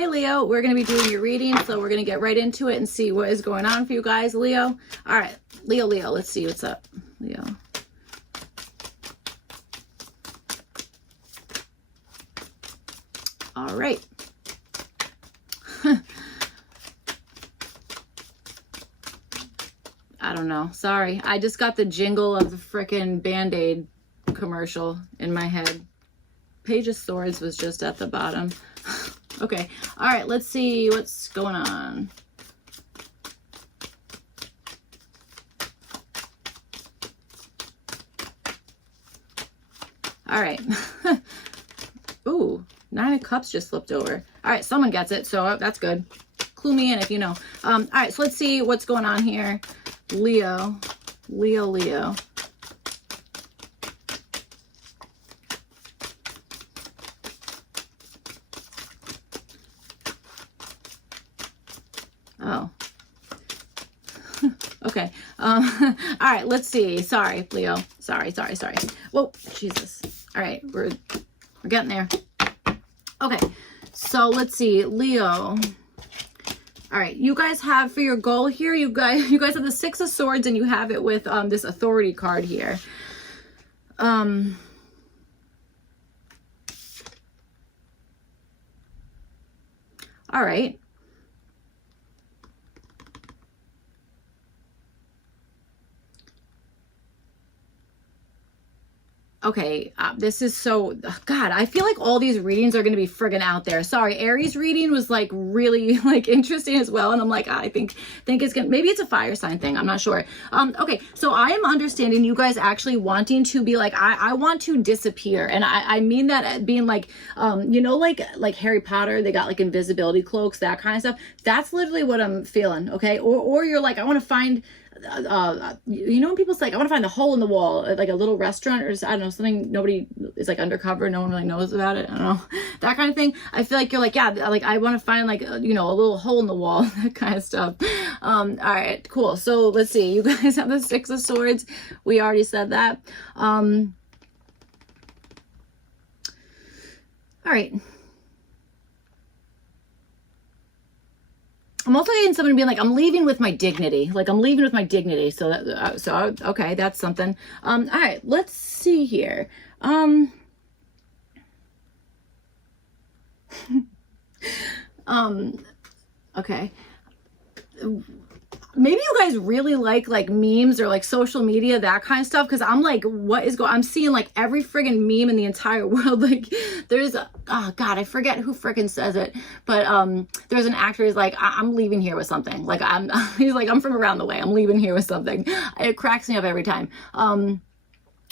Hey Leo, we're going to be doing your reading, so we're going to get right into it and see what is going on for you guys, Leo. All right, Leo, let's see what's up, Leo. All right. I don't know. Sorry. I just got the jingle of the frickin' Band-Aid commercial in my head. Page of Swords was just at the bottom. Okay. All right. Let's see what's going on. All right. Ooh, 9 of Cups just flipped over. All right. Someone gets it. So that's good. Clue me in if you know. All right. So let's see what's going on here. Leo. Oh. Okay. All right, let's see. Sorry, Leo. Sorry. Whoa, Jesus. All right, we're getting there. Okay. So let's see, Leo. All right, you guys have for your goal here, you guys have the 6 of Swords and you have it with this Authority card here. All right. Okay, this is so, God, I feel like all these readings are going to be friggin' out there. Sorry, Aries reading was like really like interesting as well. And I'm like, I think it's going to, maybe it's a fire sign thing. I'm not sure. Okay, so I am understanding you guys actually wanting to be like, I want to disappear. And I mean that at being like, you know, like Harry Potter, they got like invisibility cloaks, that kind of stuff. That's literally what I'm feeling. Okay. Or you're like, I want to find, you know, when people's like, I want to find the hole in the wall at like a little restaurant or just, I don't know, something nobody is like undercover, no one really knows about it, I don't know, that kind of thing. I feel like you're like, yeah, like I want to find like, you know, a little hole in the wall, that kind of stuff. All right, cool. So let's see, you guys have the 6 of Swords. We already said that. All right. I'm also getting someone being like, I'm leaving with my dignity. Like, I'm leaving with my dignity. So that, okay, that's something. All right, let's see here. Okay. Maybe you guys really like memes or like social media, that kind of stuff. Cause I'm like, what is going, I'm seeing like every friggin' meme in the entire world. Like there's, oh God, I forget who friggin' says it, but, there's an actor who's like, I'm leaving here with something. Like he's like, I'm from around the way. I'm leaving here with something. It cracks me up every time.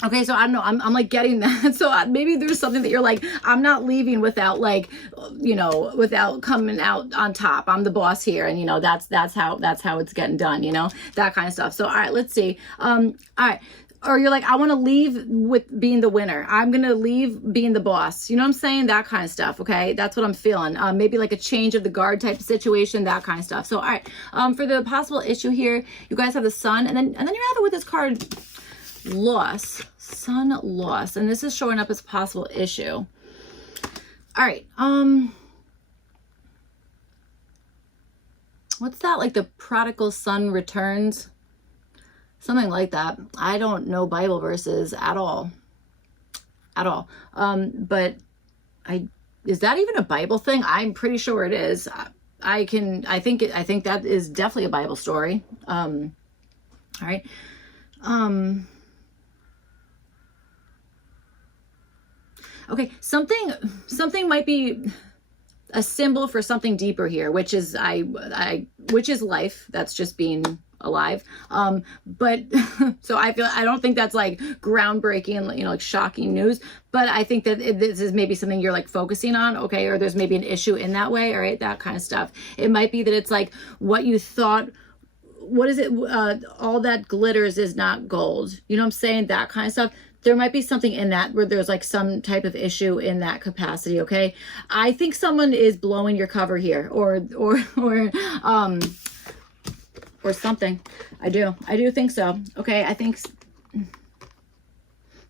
Okay, so I don't know, I'm like getting that. So maybe there's something that you're like, I'm not leaving without like, you know, without coming out on top. I'm the boss here. And you know, that's how it's getting done, you know, that kind of stuff. So, all right, let's see. All right. Or you're like, I want to leave with being the winner. I'm going to leave being the boss. You know what I'm saying? That kind of stuff. Okay. That's what I'm feeling. Maybe like a change of the guard type of situation, that kind of stuff. So, all right. For the possible issue here, you guys have the Sun and then you have it with this card, loss, Sun, loss, and this is showing up as a possible issue. All right, what's that, like the prodigal son returns, something like that. I don't know Bible verses at all, but is that even a Bible thing? I'm pretty sure it is. I think that is definitely a Bible story. All right. Okay, something might be a symbol for something deeper here, which is which is life. That's just being alive. But so I don't think that's like groundbreaking, you know, like shocking news, but I think that this is maybe something you're like focusing on. Okay. Or there's maybe an issue in that way. All right. That kind of stuff. It might be that it's like what you thought, what is it? All that glitters is not gold. You know what I'm saying? That kind of stuff. There might be something in that where there's like some type of issue in that capacity. Okay. I think someone is blowing your cover here or something. I do think so. Okay. I think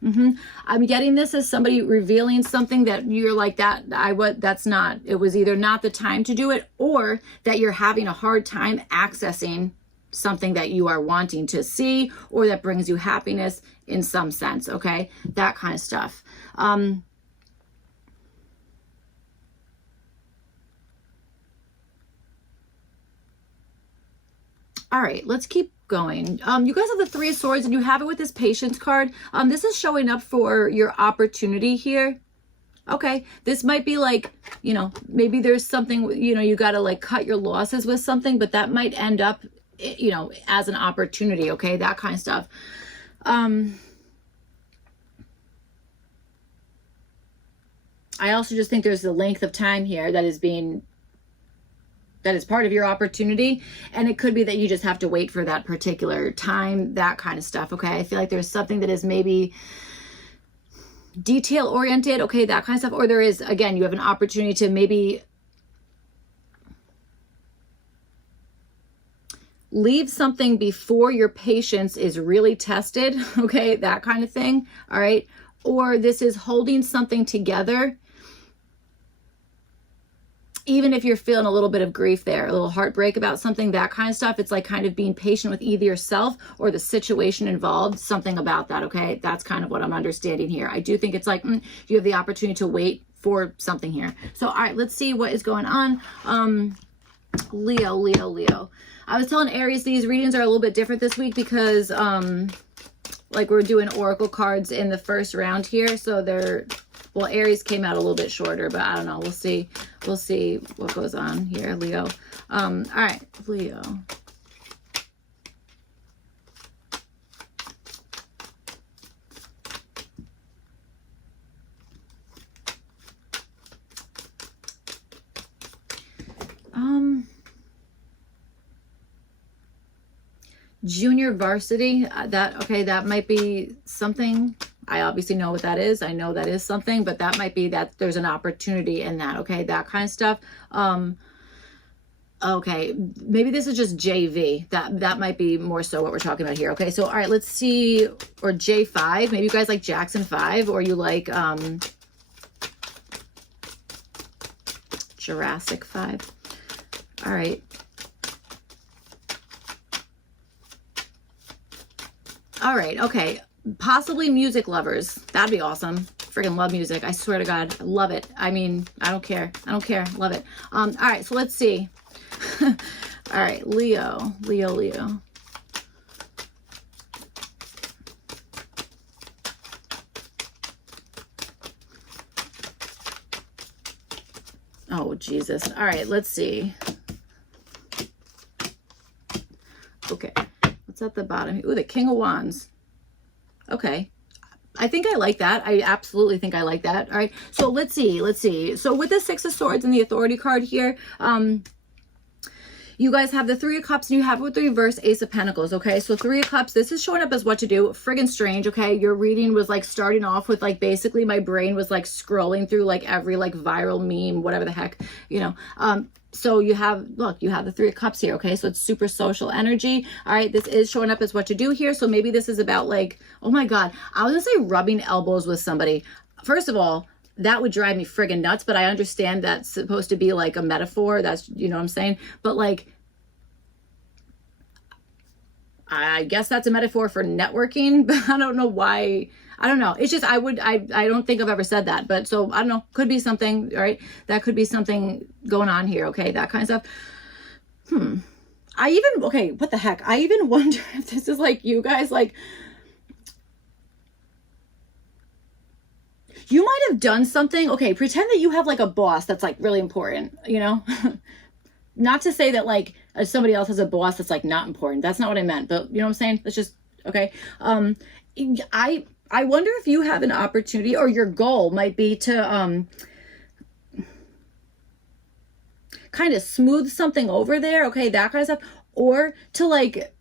I'm getting this as somebody revealing something that you're like, that's not, it was either not the time to do it, or that you're having a hard time accessing something that you are wanting to see, or that brings you happiness in some sense. Okay. That kind of stuff. All right, let's keep going. You guys have the Three of Swords, and you have it with this Patience card. This is showing up for your opportunity here. Okay, this might be like, you know, maybe there's something, you know, you got to like cut your losses with something, but that might end up, you know, as an opportunity. Okay, that kind of stuff. I also just think there's the length of time here that is part of your opportunity, and it could be that you just have to wait for that particular time, that kind of stuff. Okay, I feel like there's something that is maybe detail oriented, okay, that kind of stuff. Or there is, again, you have an opportunity to maybe leave something before your patience is really tested, okay, that kind of thing. All right, or this is holding something together. Even if you're feeling a little bit of grief there, a little heartbreak about something, that kind of stuff, it's like kind of being patient with either yourself or the situation involved, something about that, okay? That's kind of what I'm understanding here. I do think it's like you have the opportunity to wait for something here. So, all right, let's see what is going on. Leo. I was telling Aries these readings are a little bit different this week because like we're doing oracle cards in the first round here, so they're, well, Aries came out a little bit shorter, but I don't know. We'll see. We'll see what goes on here, Leo. All right, Leo. Junior varsity, that might be something. I obviously know what that is. I know that is something, but that might be that there's an opportunity in that. Okay, that kind of stuff. Okay, maybe this is just JV. That might be more so what we're talking about here. Okay, so all right, let's see. Or J5. Maybe you guys like Jackson 5, or you like Jurassic 5. All right. All right, okay. Possibly music lovers. That'd be awesome. Freaking love music. I swear to God, I love it. I mean, I don't care. Love it. All right, so let's see. All right, Leo. Oh, Jesus. All right, let's see. Okay, what's at the bottom? Ooh, the King of Wands. Okay. I think I like that. I absolutely think I like that. All right. So let's see. So with the Six of Swords and the Authority card here, you guys have the Three of Cups and you have with the reverse Ace of Pentacles. Okay. So Three of Cups, this is showing up as what to do. Friggin' strange. Okay. Your reading was like starting off with like, basically my brain was like scrolling through like every like viral meme, whatever the heck, you know, so you have, look, you have the Three of Cups here, okay? So it's super social energy. All right, this is showing up as what to do here. So maybe this is about like, oh my God, I was gonna say rubbing elbows with somebody. First of all, that would drive me friggin' nuts, but I understand that's supposed to be like a metaphor. That's, you know what I'm saying? But like, I guess that's a metaphor for networking, but I don't know why. I don't know. It's just, I don't think I've ever said that, but so I don't know. Could be something, right? That could be something going on here. Okay. That kind of stuff. Okay. What the heck? I even wonder if this is like you guys, like you might have done something. Okay. Pretend that you have like a boss that's like really important, you know, not to say that like somebody else has a boss that's like not important. That's not what I meant, but you know what I'm saying? Let's just, okay. I wonder if you have an opportunity, or your goal might be to kind of smooth something over there, okay, that kind of stuff, or to like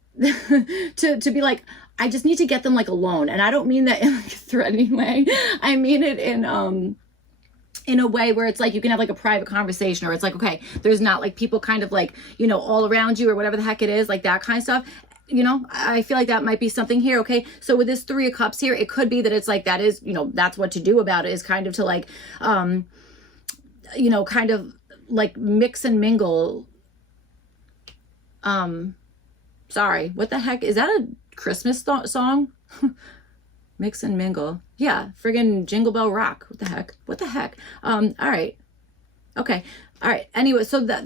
to be like, I just need to get them like alone. And I don't mean that in like a threatening way. I mean it in a way where it's like you can have like a private conversation, or it's like, okay, there's not like people kind of like, you know, all around you or whatever the heck it is, like that kind of stuff. you know, I feel like that might be something here. Okay. So with this 3 of Cups here, it could be that it's like, that is, you know, that's what to do about it, is kind of to like, you know, kind of like mix and mingle. Sorry, what the heck? Is that a Christmas song? Mix and mingle. Yeah. Friggin' Jingle Bell Rock. What the heck? What the heck? All right. Okay. All right. Anyway, so that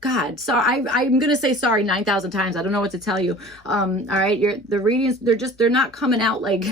God, so I'm gonna say sorry 9,000 times. I don't know what to tell you. All right, the readings, they're not coming out like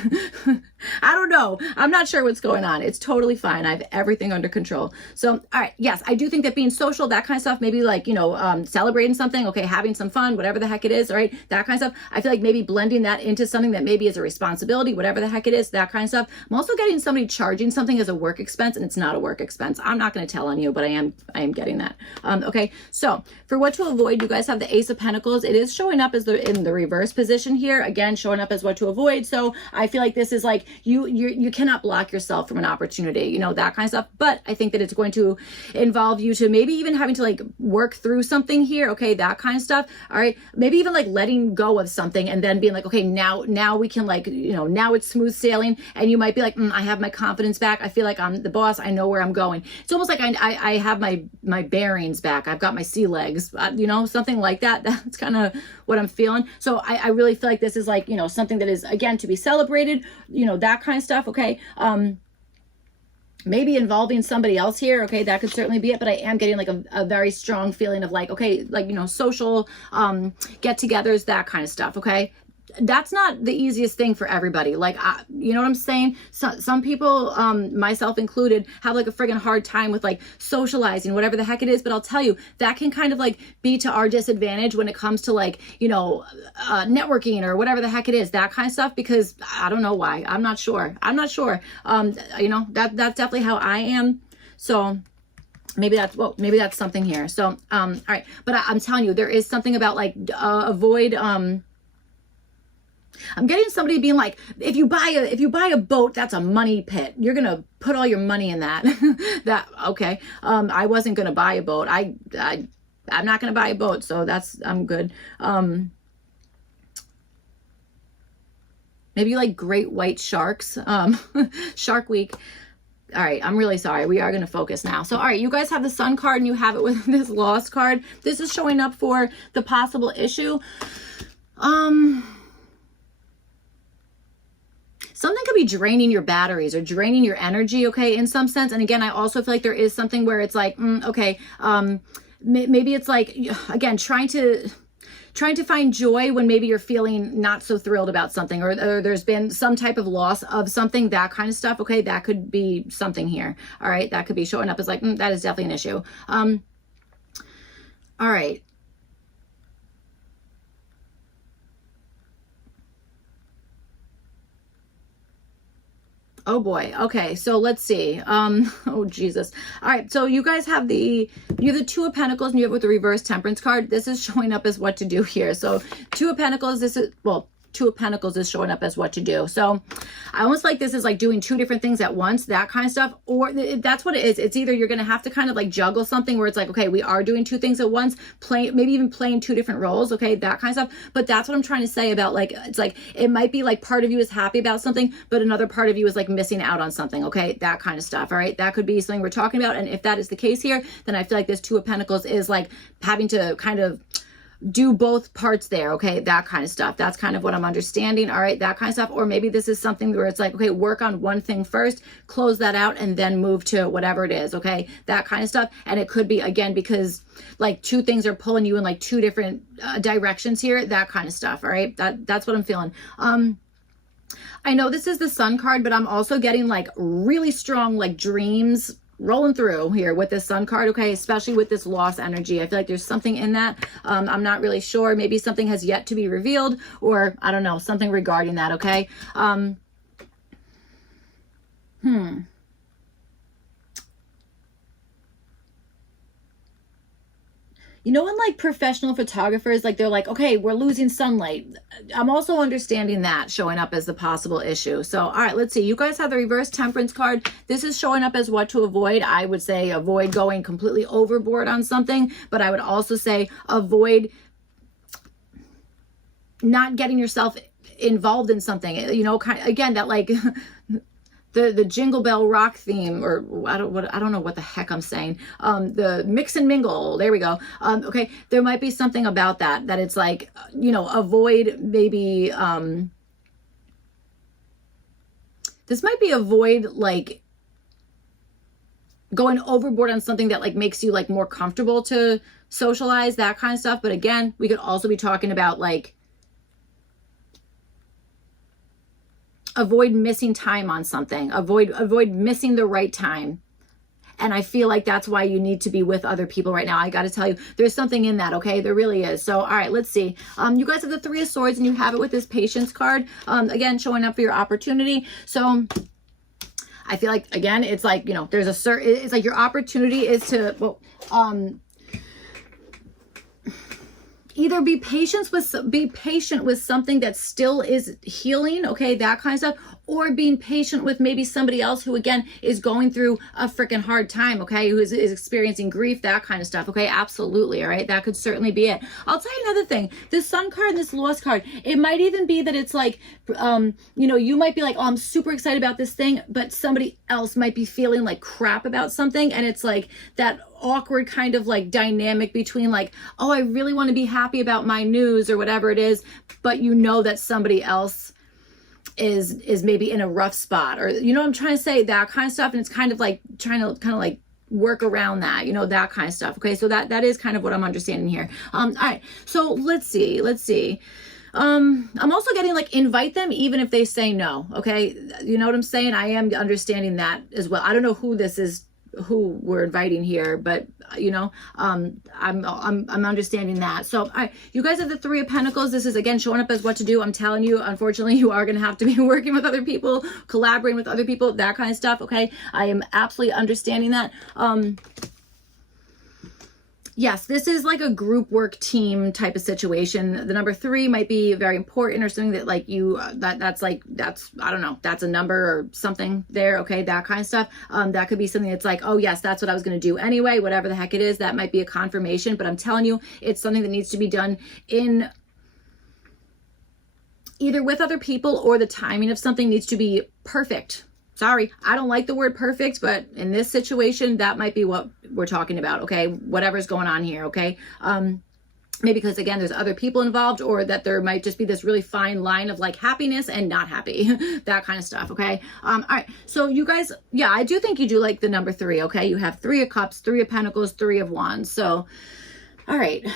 I don't know. I'm not sure what's going on. It's totally fine. I have everything under control. So, all right, yes, I do think that being social, that kind of stuff, maybe like, you know, celebrating something, okay, having some fun, whatever the heck it is, all right, that kind of stuff. I feel like maybe blending that into something that maybe is a responsibility, whatever the heck it is, that kind of stuff. I'm also getting somebody charging something as a work expense, and it's not a work expense. I'm not going to tell on you, but I am getting that. Okay, so for what to avoid, you guys have the Ace of Pentacles. It is showing up as in the reverse position here, again showing up as what to avoid. So I feel like this is like you cannot block yourself from an opportunity, you know, that kind of stuff. But I think that it's going to involve you to maybe even having to like work through something here, okay, that kind of stuff. All right, maybe even like letting go of something and then being like, okay, now we can, like, you know, now it's smooth sailing, and you might be like, I have my confidence back. I feel like I'm the boss. I know where I'm going. It's almost like I have my bearings back. I've got my sea legs, you know, something like that. That's kind of what I'm feeling. So I really feel like this is like, you know, something that is, again, to be celebrated, you know, that kind of stuff. Okay. Maybe involving somebody else here. Okay. That could certainly be it. But I am getting like a very strong feeling of like, okay, like, you know, social, get-togethers, that kind of stuff. Okay. That's not the easiest thing for everybody. Like, you know what I'm saying? So, some people, myself included, have like a friggin' hard time with like socializing, whatever the heck it is. But I'll tell you, that can kind of like be to our disadvantage when it comes to like, you know, networking or whatever the heck it is, that kind of stuff, because I don't know why. I'm not sure. You know, that's definitely how I am. So maybe that's something here. So, all right. But I'm telling you, there is something about like, avoid, I'm getting somebody being like, if you buy a boat, that's a money pit. You're going to put all your money in that. Okay. I wasn't going to buy a boat. I'm not going to buy a boat. So I'm good. Maybe like great white sharks, Shark Week. All right, I'm really sorry. We are going to focus now. So, all right, you guys have the Sun card and you have it with this Lost card. This is showing up for the possible issue. Something could be draining your batteries or draining your energy, okay, in some sense. And again, I also feel like there is something where it's like, okay, maybe it's like, again, trying to find joy when maybe you're feeling not so thrilled about something, or there's been some type of loss of something, that kind of stuff. Okay, that could be something here. All right, that could be showing up as like, that is definitely an issue. All right. Oh boy. Okay. So let's see. Oh Jesus. All right. So you guys have you have the Two of Pentacles and you have with the reverse Temperance card. This is showing up as what to do here. So Two of Pentacles, Two of Pentacles is showing up as what to do. So I almost like this is like doing two different things at once, that kind of stuff. Or that's what it is. It's either you're going to have to kind of like juggle something where it's like, okay, we are doing two things at once, maybe even playing two different roles. Okay, that kind of stuff. But that's what I'm trying to say about like, it's like, it might be like part of you is happy about something, but another part of you is like missing out on something. Okay, that kind of stuff. All right, that could be something we're talking about. And if that is the case here, then I feel like this Two of Pentacles is like having to kind of do both parts there. Okay, that kind of stuff. That's kind of what I'm understanding. All right, that kind of stuff. Or maybe this is something where it's like, okay, work on one thing first, close that out, and then move to whatever it is. Okay, that kind of stuff. And it could be, again, because like two things are pulling you in like two different directions here, that kind of stuff. All right, that's what I'm feeling. I know this is the Sun card, but I'm also getting like really strong like dreams rolling through here with this Sun card, okay, especially with this lost energy. I feel like there's something in that. I'm not really sure. Maybe something has yet to be revealed, or I don't know, something regarding that, okay? You know, when like professional photographers, like they're like, okay, we're losing sunlight. I'm also understanding that showing up as the possible issue. So, all right, let's see. You guys have the reverse Temperance card. This is showing up as what to avoid. I would say avoid going completely overboard on something, but I would also say avoid not getting yourself involved in something, you know, kind of, again, that like the Jingle Bell Rock theme, or I don't know what the heck I'm saying. The mix and mingle, there we go. Okay, there might be something about that it's like, you know, avoid maybe, this might be avoid like going overboard on something that like makes you like more comfortable to socialize, that kind of stuff. But again, we could also be talking about like avoid missing time on something, avoid missing the right time. And I feel like that's why you need to be with other people right now. I got to tell you, there's something in that, okay? There really is. So, all right, let's see. You guys have the Three of Swords, and you have it with this Patience card. Again, showing up for your opportunity. So I feel like, again, it's like, you know, there's a certain, it's like your opportunity is to, well, either be patient with something that still is healing, okay, that kind of stuff, or being patient with maybe somebody else who, again, is going through a freaking hard time, okay, who is experiencing grief, that kind of stuff, okay, absolutely, all right, that could certainly be it. I'll tell you another thing, this Sun card and this Lost card, it might even be that it's like, you know, you might be like, oh, I'm super excited about this thing, but somebody else might be feeling like crap about something, and it's like that awkward kind of like dynamic between like, oh, I really want to be happy about my news or whatever it is, but you know that somebody else is maybe in a rough spot, or you know what I'm trying to say, that kind of stuff. And it's kind of like trying to kind of like work around that, you know, that kind of stuff. Okay, so that is kind of what I'm understanding here. All right, so let's see. I'm also getting like invite them even if they say no. Okay, you know what I'm saying? I am understanding that as well. I don't know who this is, who we're inviting here, but you know, I'm understanding that. So you guys have the Three of Pentacles. This is again showing up as what to do. I'm telling you, unfortunately, you are going to have to be working with other people, collaborating with other people, that kind of stuff. Okay, I am absolutely understanding that. Yes, this is like a group work team type of situation. The number 3 might be very important, or something that like you, that's I don't know, that's a number or something there. Okay, that kind of stuff. That could be something that's like, oh yes, that's what I was going to do anyway, whatever the heck it is. That might be a confirmation, but I'm telling you, it's something that needs to be done in either with other people, or the timing of something needs to be perfect. Sorry, I don't like the word perfect, but in this situation, that might be what we're talking about, okay? Whatever's going on here, okay? Maybe because, again, there's other people involved, or that there might just be this really fine line of, like, happiness and not happy, that kind of stuff, okay? All right, so you guys, yeah, I do think you do like the number 3, okay? You have 3 of Cups, 3 of Pentacles, 3 of Wands, so, all right,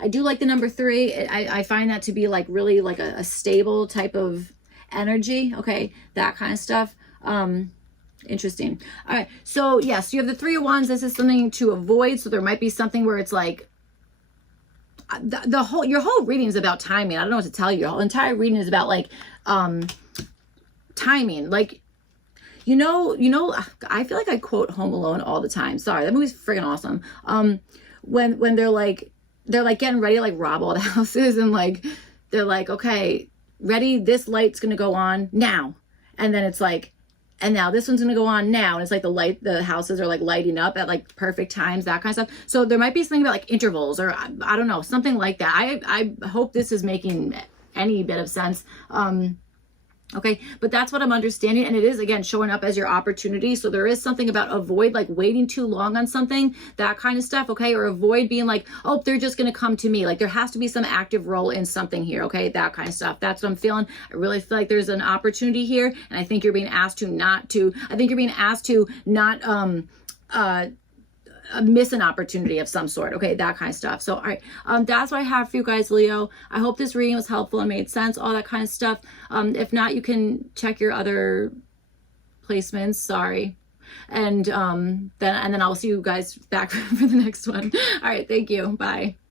I do like the number 3. I find that to be like really like a stable type of energy. Okay, that kind of stuff. Interesting. All right, so yes, you have the 3 of Wands. This is something to avoid. So there might be something where it's like your whole reading is about timing. I don't know what to tell you. Your whole entire reading is about like timing. Like, you know, I feel like I quote Home Alone all the time. Sorry, that movie's freaking awesome. When they're like getting ready to like rob all the houses, and like they're like, okay, ready, this light's gonna go on now, and then it's like, and now this one's gonna go on now, and it's like the houses are like lighting up at like perfect times, that kind of stuff. So there might be something about like intervals, or I don't know, something like that. I hope this is making any bit of sense. Okay, but that's what I'm understanding, and it is, again, showing up as your opportunity. So there is something about avoid like waiting too long on something, that kind of stuff, okay? Or avoid being like, oh, they're just going to come to me. Like there has to be some active role in something here, okay? That kind of stuff. That's what I'm feeling. I really feel like there's an opportunity here, and I think you're being asked to not, miss an opportunity of some sort, okay, that kind of stuff. So all right, that's what I have for you guys, Leo. I hope this reading was helpful and made sense, all that kind of stuff. If not, you can check your other placements. Sorry, and then I'll see you guys back for the next one. All right, thank you. Bye.